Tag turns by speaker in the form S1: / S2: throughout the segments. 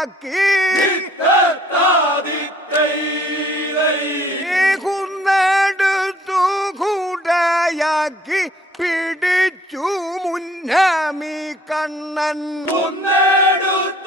S1: മനസ്സിലാക്കി കുന്നെടുത്തു കൂടയാക്കി പിടിച്ചു മുന്നമി കണ്ണൻ.
S2: കുന്നെടുത്തു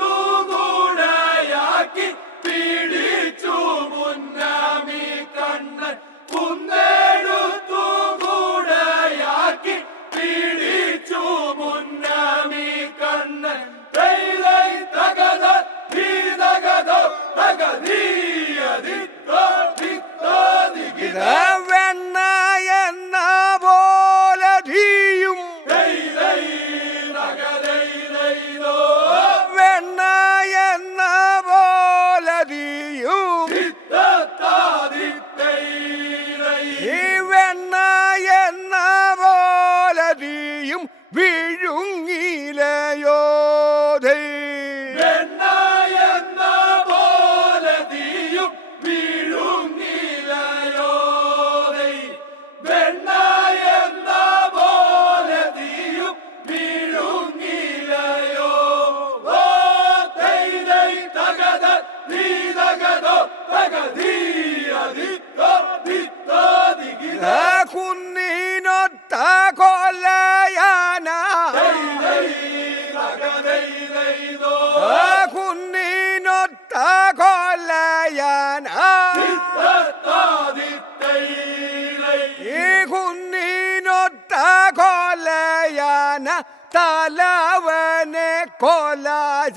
S1: കൊണ്ടാലവനെ കൊല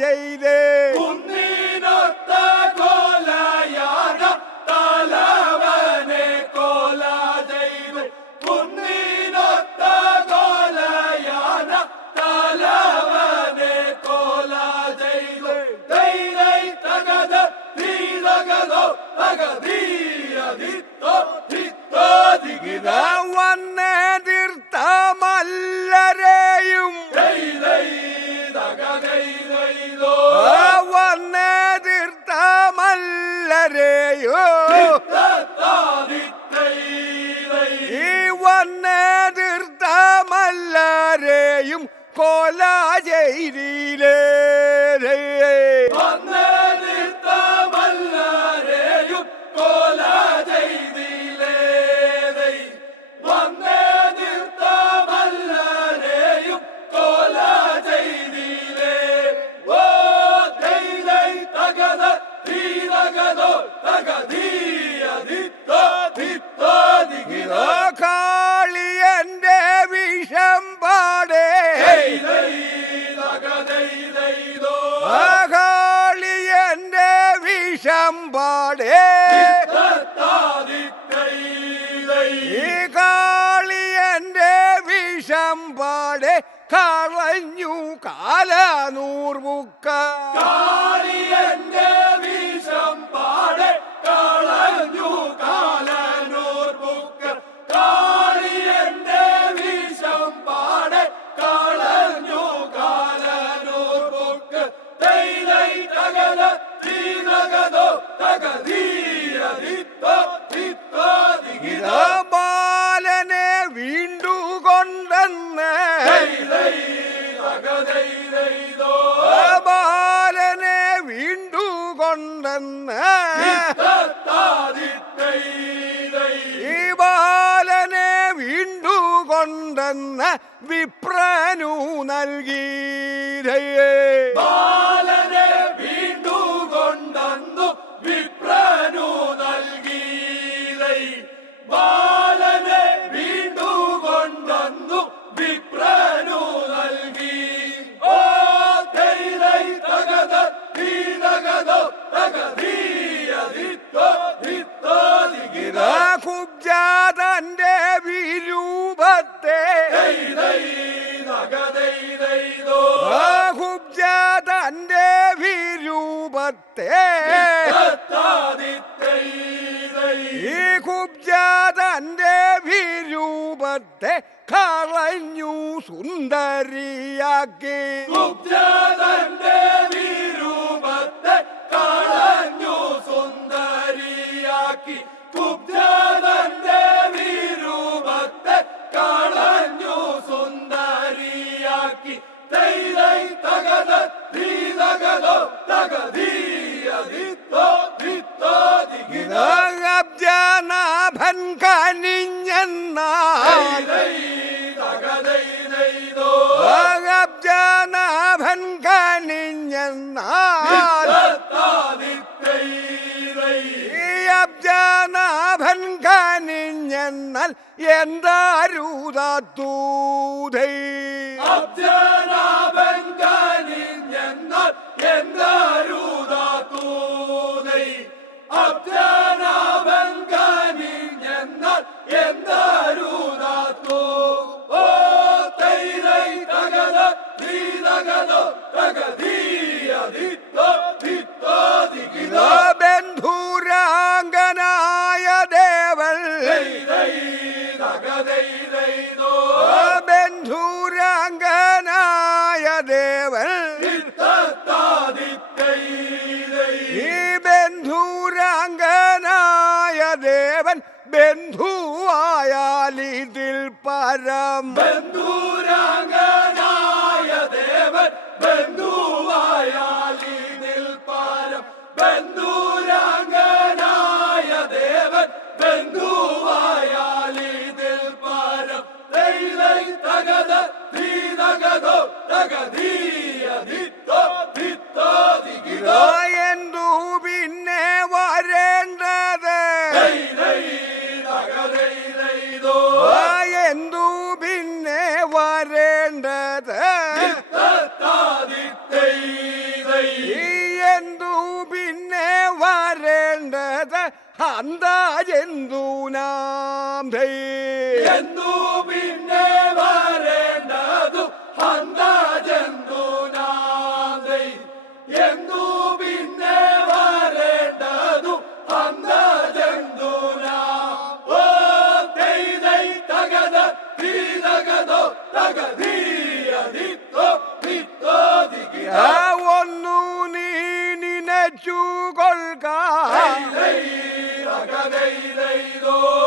S1: ചെയ്തേ.
S2: വന്നെതിർത്തമല്ലരെയോ
S1: ഈ
S2: വന്നെതിർത്തമല്ലരെയും കൊല
S1: നിമിഷം പാടെ കളഞ്ഞു
S2: കാലനൂർവുക്ക
S1: ബാലനെ വീണ്ടു കൊണ്ടെന്ന് വിപ്രനു
S2: നൽകീരയേ.
S1: അബ്ജനാഭൻ കനിഞ്ഞെന്നാൽ അബ്ജനാഭൻ കനിഞ്ഞെന്നാൽ അബ്ജനാഭൻ കനിഞ്ഞെന്നാൽ എന്താരൂതൂതൈ
S2: അബ്ജനാഭൻ കനിഞ്ഞെന്നാൽ എന്താരൂതാത്തൂതൈ അബ്ജനാഭൻ darudat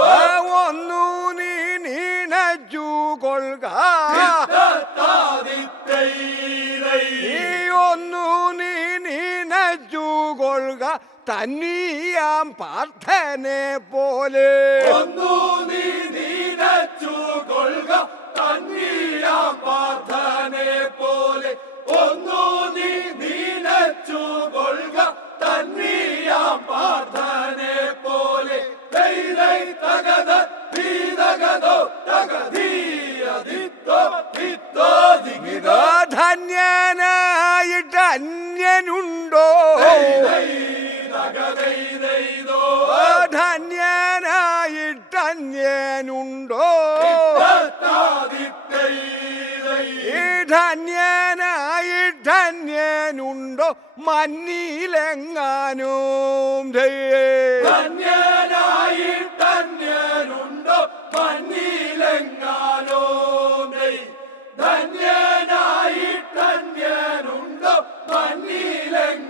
S1: ആ ഒന്നു നീ കൊൽക
S2: തത്താദിത്തൈതൈ
S1: ഈ ഒന്നു നീ നിനച്ചു കൊൽക തന്നിയാം പാർത്ഥനെ പോലെ
S2: ഒന്നു നീ നീനച്ചു കൊള്ളുക തന്നിയാം പാർത്ഥനെ പോലെ ഒന്നു നീ നീനച്ചു പാർത്ഥനെ പോലെ തകത ദിഗിത
S1: ഇതോ ധന്യനായിട്ട് അന്യനുണ്ടോ? ധന്യനായിട്ട് അന്യനുണ്ടോ?
S2: ധന്യനുണ്ടോ
S1: മഞ്ഞിലെങ്ങാനും ധന്യനായി ധന്യനുണ്ടോ മഞ്ഞിലെങ്ങാനോ
S2: ധന്യനായി ധന്യനുണ്ടോ മഞ്ഞിലെങ്ങ